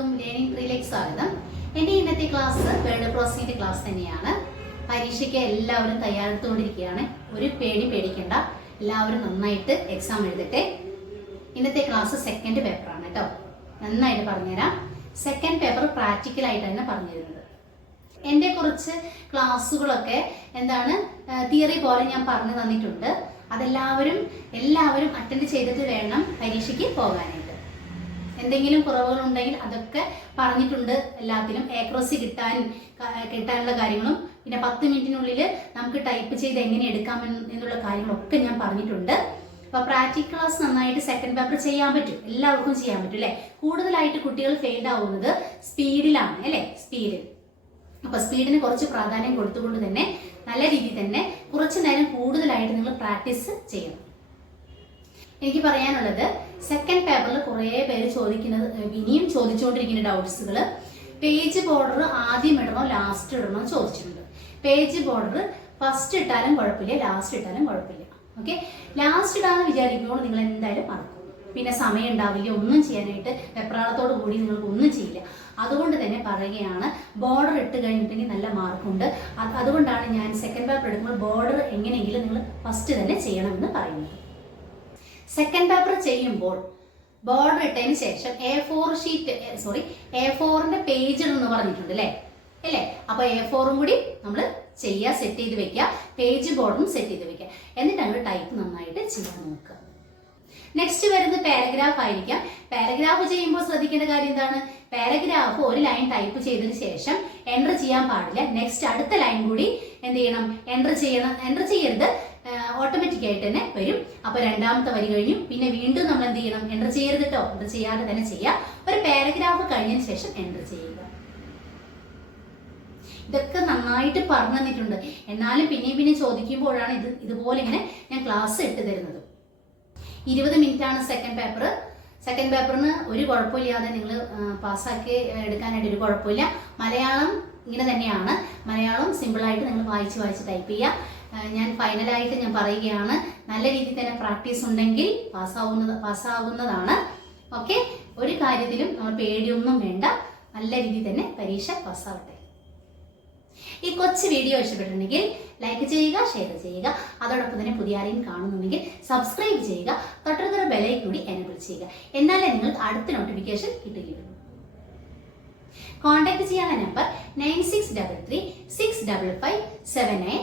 എല്ലാവർക്കും ലേണിംഗ് ത്രീയിലേക്ക് സ്വാഗതം എന്റെ ഇന്നത്തെ ക്ലാസ് വേർഡ് പ്രോസിന്റെ ക്ലാസ് തന്നെയാണ്. പരീക്ഷയ്ക്ക് എല്ലാവരും തയ്യാറെടുത്തുകൊണ്ടിരിക്കുകയാണ്. ഒരു പേടി പേടിക്കണ്ട. എല്ലാവരും നന്നായിട്ട് എക്സാം എഴുതട്ടെ. ഇന്നത്തെ ക്ലാസ് സെക്കൻഡ് പേപ്പറാണ് കേട്ടോ. നന്നായിട്ട് പറഞ്ഞുതരാം. സെക്കൻഡ് പേപ്പർ പ്രാക്ടിക്കൽ ആയിട്ട് തന്നെ പറഞ്ഞു തരുന്നത് എന്റെ കുറച്ച് ക്ലാസ്സുകളൊക്കെ എന്താണ് തിയറി പോലെ ഞാൻ പറഞ്ഞു തന്നിട്ടുണ്ട്. അതെല്ലാവരും എല്ലാവരും അറ്റൻഡ് ചെയ്തിട്ട് വേണം പരീക്ഷയ്ക്ക് പോകാനായിട്ട്. എന്തെങ്കിലും കുറവുകളുണ്ടെങ്കിൽ അതൊക്കെ പറഞ്ഞിട്ടുണ്ട് എല്ലാത്തിലും. ഏക്രോസി കിട്ടാൻ കിട്ടാനുള്ള കാര്യങ്ങളും. പിന്നെ പത്ത് മിനിറ്റിനുള്ളിൽ നമുക്ക് ടൈപ്പ് ചെയ്ത് എങ്ങനെ എടുക്കാം എന്നുള്ള കാര്യങ്ങളൊക്കെ ഞാൻ പറഞ്ഞിട്ടുണ്ട്. അപ്പോൾ പ്രാക്ടിക്കൽ ക്ലാസ് നന്നായിട്ട് സെക്കൻഡ് പേപ്പർ ചെയ്യാൻ പറ്റും. എല്ലാവർക്കും ചെയ്യാൻ പറ്റും അല്ലേ? കൂടുതലായിട്ട് കുട്ടികൾ ഫെയിൽഡ് ആവുന്നത് സ്പീഡിലാണ് അല്ലേ? സ്പീഡ് അപ്പോൾ സ്പീഡിന് കുറച്ച് പ്രാധാന്യം കൊടുത്തുകൊണ്ട് തന്നെ നല്ല രീതിയിൽ തന്നെ കുറച്ച് നേരം കൂടുതലായിട്ട് നിങ്ങൾ പ്രാക്ടീസ് ചെയ്യണം. എനിക്ക് പറയാനുള്ളത് സെക്കൻഡ് പേപ്പറിൽ കുറേ പേര് ചോദിക്കുന്നത് ഇനിയും ചോദിച്ചുകൊണ്ടിരിക്കുന്ന ഡൗട്ട്സുകൾ പേജ് ബോർഡർ ആദ്യം ഇടണോ ലാസ്റ്റ് ഇടണോ ചോദിച്ചിട്ടുണ്ട്. പേജ് ബോർഡർ ഫസ്റ്റ് ഇട്ടാലും കുഴപ്പമില്ല ലാസ്റ്റ് ഇട്ടാലും കുഴപ്പമില്ല. ഓക്കെ ലാസ്റ്റ് ഇടാന്ന് വിചാരിക്കുമ്പോൾ നിങ്ങൾ എന്തായാലും മറക്കും. പിന്നെ സമയം ഉണ്ടാവില്ല ഒന്നും ചെയ്യാനായിട്ട് വെപ്രാളത്തോട് കൂടി നിങ്ങൾക്ക് ഒന്നും ചെയ്യില്ല. അതുകൊണ്ട് തന്നെ പറയുകയാണ് ബോർഡർ ഇട്ട് കഴിഞ്ഞിട്ടുണ്ടെങ്കിൽ നല്ല മാർക്കുണ്ട് അത് അതുകൊണ്ടാണ് ഞാൻ സെക്കൻഡ് പേപ്പർ എടുക്കുമ്പോൾ ബോർഡർ എങ്ങനെയെങ്കിലും നിങ്ങൾ ഫസ്റ്റ് തന്നെ ചെയ്യണമെന്ന് പറയുന്നത്. സെക്കൻഡ് പേപ്പർ ചെയ്യുമ്പോൾ ബോർഡർ ഇട്ടതിന് ശേഷം A four sheet sorry A ഫോറിന്റെ പേജ് എന്ന് പറഞ്ഞിട്ടുണ്ട് അല്ലേ? അല്ലേ? അപ്പൊ എ ഫോറും കൂടി നമ്മൾ ചെയ്യുക സെറ്റ് ചെയ്ത് വെക്കുക പേജ് ബോർഡും സെറ്റ് ചെയ്ത് വെക്കുക എന്നിട്ട് അങ്ങോട്ട് ടൈപ്പ് നന്നായിട്ട് ചെയ്യാൻ നോക്കുക. നെക്സ്റ്റ് വരുന്നത് പാരഗ്രാഫ് ആയിരിക്കാം. പാരഗ്രാഫ് ചെയ്യുമ്പോൾ ശ്രദ്ധിക്കേണ്ട കാര്യം എന്താണ്? പാരഗ്രാഫ് ഒരു ലൈൻ ടൈപ്പ് ചെയ്തതിന് ശേഷം എന്റർ ചെയ്യാൻ പാടില്ല. നെക്സ്റ്റ് അടുത്ത ലൈൻ കൂടി എന്ത് ചെയ്യണം? എന്റർ ചെയ്യണം. എന്റർ ചെയ്യരുത്. ഓട്ടോമാറ്റിക് ആയിട്ട് തന്നെ വരും. അപ്പൊ രണ്ടാമത്തെ വരി കഴിഞ്ഞു. പിന്നെ വീണ്ടും നമ്മൾ എന്ത് ചെയ്യണം? എന്റർ ചെയ്യരുത് കേട്ടോ എന്റർ ചെയ്യാതെ തന്നെ ചെയ്യാം. ഒരു പാരഗ്രാഫ് കഴിഞ്ഞതിന് ശേഷം എന്റർ ചെയ്യുക. ഇതൊക്കെ നന്നായിട്ട് പറഞ്ഞു തന്നിട്ടുണ്ട്. എന്നാലും പിന്നെയും പിന്നെ ചോദിക്കുമ്പോഴാണ് ഇത് ഇതുപോലെ ഇങ്ങനെ ഞാൻ ക്ലാസ് ഇട്ട് തരുന്നത്. ഇരുപത് ആണ് സെക്കൻഡ് പേപ്പർ സെക്കൻഡ് പേപ്പറിന് ഒരു കുഴപ്പമില്ലാതെ നിങ്ങൾ പാസ്സാക്കി എടുക്കാനായിട്ട് ഒരു കുഴപ്പമില്ല. മലയാളം ഇങ്ങനെ തന്നെയാണ്. മലയാളം സിമ്പിളായിട്ട് നിങ്ങൾ വായിച്ച് വായിച്ച് ടൈപ്പ് ചെയ്യുക. ഞാൻ ഫൈനലായിട്ട് ഞാൻ പറയുകയാണ്. നല്ല രീതിയിൽ തന്നെ പ്രാക്ടീസ് ഉണ്ടെങ്കിൽ പാസ്സാവുന്നത് പാസ്സാവുന്നതാണ് ഓക്കെ ഒരു കാര്യത്തിലും നമ്മൾ പേടിയൊന്നും വേണ്ട. നല്ല രീതിയിൽ തന്നെ പരീക്ഷ പാസ്സാവട്ടെ ഈ കൊച്ചു വീഡിയോ ഇഷ്ടപ്പെട്ടിട്ടുണ്ടെങ്കിൽ ലൈക്ക് ചെയ്യുക ഷെയർ ചെയ്യുക. അതോടൊപ്പം തന്നെ പുതിയ ആരെയും കാണുന്നുണ്ടെങ്കിൽ സബ്സ്ക്രൈബ് ചെയ്യുക. തൊട്ടടുത്തൊരു ബെലൈ കൂടി എനേബിൾ ചെയ്യുക. എന്നാലേ നിങ്ങൾക്ക് അടുത്ത നോട്ടിഫിക്കേഷൻ കിട്ടുകയുള്ളൂ. കോൺടാക്ട് ചെയ്യാനുള്ള number nine six double three six double five seven nine